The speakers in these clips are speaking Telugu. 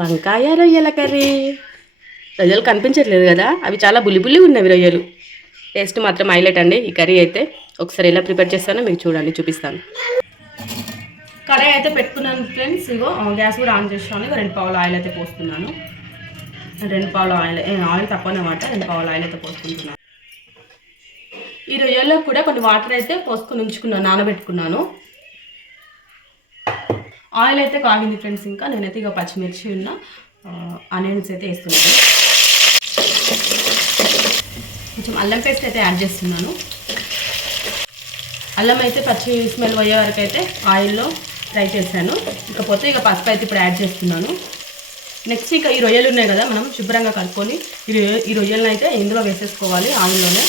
వంకాయ రొయ్యల కర్రీ. రొయ్యలు కనిపించట్లేదు కదా? అవి చాలా బుల్లి బుల్లి ఉన్నవి రొయ్యలు. టేస్ట్ మాత్రం హైలైట్ అండి ఈ కర్రీ అయితే. ఒకసారి ఎలా ప్రిపేర్ చేస్తానో మీకు చూడండి చూపిస్తాను. కడాయి అయితే పెట్టుకున్నాను ఫ్రెండ్స్. ఇగో గ్యాస్ కూడా ఆన్ చేసాను ఇక రెండు పావులు ఆయిల్ అయితే పోస్తున్నాను. రెండు పావులు ఆయిల్ ఆయిల్ తప్పనమాట రెండు పావులు ఆయిల్ అయితే పోసుకుంటున్నాను. ఈ రొయ్యల్లో కూడా కొన్ని వాటర్ అయితే పోసుకొని ఉంచుకున్నాను నానబెట్టుకున్నాను. ఆయిల్ అయితే కాగింది ఫ్రెండ్స్ ఇంకా. నేనైతే ఇక పచ్చిమిర్చి ఉన్న ఆనియన్స్ అయితే వేస్తున్నాను. కొంచెం అల్లం పేస్ట్ అయితే యాడ్ చేస్తున్నాను. అల్లం అయితే పచ్చి స్మెల్ పోయే వరకు అయితే ఆయిల్లో ఫ్రై చేశాను. ఇకపోతే ఇక పసుపు అయితే ఇప్పుడు యాడ్ చేస్తున్నాను. నెక్స్ట్ ఇక ఈ రొయ్యలు ఉన్నాయి కదా మనం శుభ్రంగా కలుపుకొని ఈ రొయ్యలను అయితే ఇందులో వేసేసుకోవాలి ఆయిల్లోనే.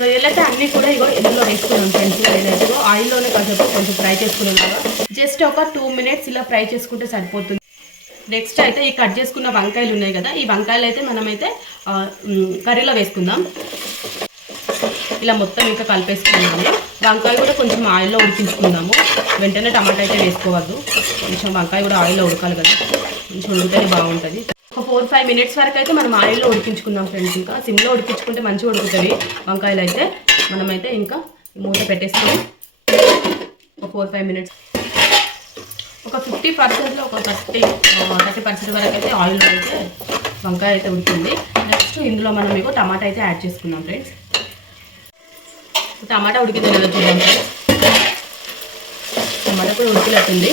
రొయ్యలు అయితే అన్నీ కూడా ఇగో ఇందులో వేసుకున్నాం ఫ్రెండ్స్. నేనైతే ఆయిల్లోనే కాసేపు కొంచెం ఫ్రై చేసుకున్నాను. జస్ట్ ఒక టూ మినిట్స్ ఇలా ఫ్రై చేసుకుంటే సరిపోతుంది. నెక్స్ట్ అయితే ఈ కట్ చేసుకున్న వంకాయలు ఉన్నాయి కదా ఈ వంకాయలు అయితే మనమైతే కర్రీలో వేసుకుందాం. ఇలా మొత్తం ఇంకా కలిపేసుకున్నాము. వంకాయ కూడా కొంచెం ఆయిల్లో ఉడికించుకుందాము. వెంటనే టమాటా అయితే వేసుకోవద్దు. కొంచెం వంకాయ కూడా ఆయిల్లో ఉడకాలి కదా. కొంచెం ఉడికితేనే బాగుంటుంది. ఒక ఫోర్ ఫైవ్ మినిట్స్ వరకు అయితే మనం ఆయిల్లో ఉడికించుకుందాం ఫ్రెండ్స్. ఇంకా సిమ్లో ఉడికించుకుంటే మంచిగా ఉడుకుతుంది. వంకాయలు అయితే మనమైతే ఇంకా మూత పెట్టేసుకొని ఒక ఫోర్ ఫైవ్ మినిట్స్. ఒక ఫిఫ్టీ పర్సెంట్లో ఒక థర్టీ థర్టీ పర్సెంట్ వరకు అయితే ఆయిల్ అయితే వంకాయ అయితే ఉంటుంది నెక్స్ట్ ఇందులో మనం మీకు టమాటా అయితే యాడ్ చేసుకుందాం ఫ్రెండ్స్. టమాటా ఉడికింది చూద్దాం ఫ్రెండ్స్ టమాటా కూడా ఉడికినట్టుంది.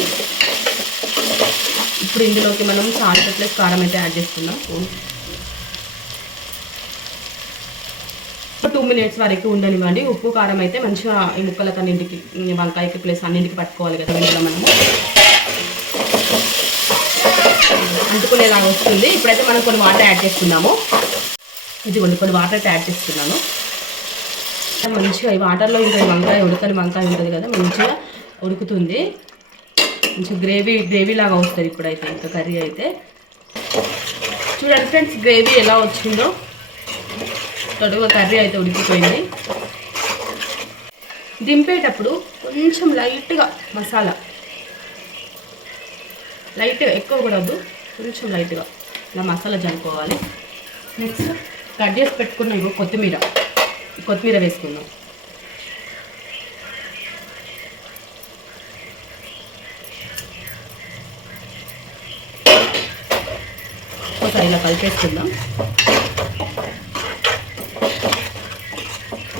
ఇప్పుడు ఇందులోకి మనం సాల్ట్ ప్లస్ కారం అయితే యాడ్ చేసుకుందాం టూ మినిట్స్ వరకు ఉండనివ్వండి. ఉప్పు కారం అయితే మంచిగా ఈ ముక్కలకు అన్నింటికి వంకాయకి ప్లస్ అన్నింటికి పట్టుకోవాలి కదా ఇందులో మనము అంటుకునేలాగా వస్తుంది. ఇప్పుడైతే మనం కొన్ని వాటర్ యాడ్ చేస్తున్నాము. ఇదిగోండి కొన్ని వాటర్ అయితే యాడ్ చేస్తున్నాను. మంచిగా ఈ వాటర్లో ఇంకా వంకాయ ఉడకని వంకాయ ఉంటుంది కదా మంచిగా ఉడుకుతుంది. కొంచెం గ్రేవీ గ్రేవీ లాగా వస్తుంది ఇప్పుడైతే ఇంకా కర్రీ అయితే. చూడండి ఫ్రెండ్స్ గ్రేవీ ఎలా వచ్చిందో. తొడుగు కర్రీ అయితే ఉడికిపోయింది. దింపేటప్పుడు కొంచెం లైట్గా మసాలా. లైట్గా ఎక్కువ కూడా కొంచెం లైట్గా. ఇలా మసాలా చల్లుకోవాలి. నెక్స్ట్ కట్ చేసి పెట్టుకున్న కొత్తిమీర. కొత్తిమీర వేసుకుందాం. ఒకసారి ఇలా కలిపేసుకుందాం.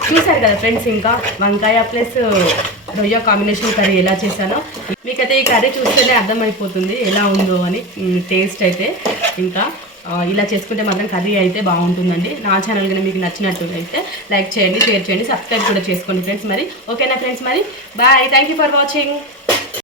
చూసారు కదా ఫ్రెండ్స్ ఇంకా వంకాయ ప్లస్ రొయ్య కాంబినేషన్ కర్రీ ఎలా చేశానో. మీకైతే ఈ కర్రీ చూస్తేనే అర్థమైపోతుంది ఎలా ఉందో అని టేస్ట్ అయితే. ఇంకా ఇలా చేసుకుంటే మాత్రం కర్రీ అయితే బాగుంటుందండి. నా ఛానల్ కానీ మీకు నచ్చినట్టు అయితే లైక్ చేయండి షేర్ చేయండి సబ్స్క్రైబ్ కూడా చేసుకోండి ఫ్రెండ్స్ మరి. ఓకేనా ఫ్రెండ్స్ మరి? Bye. Thank you for watching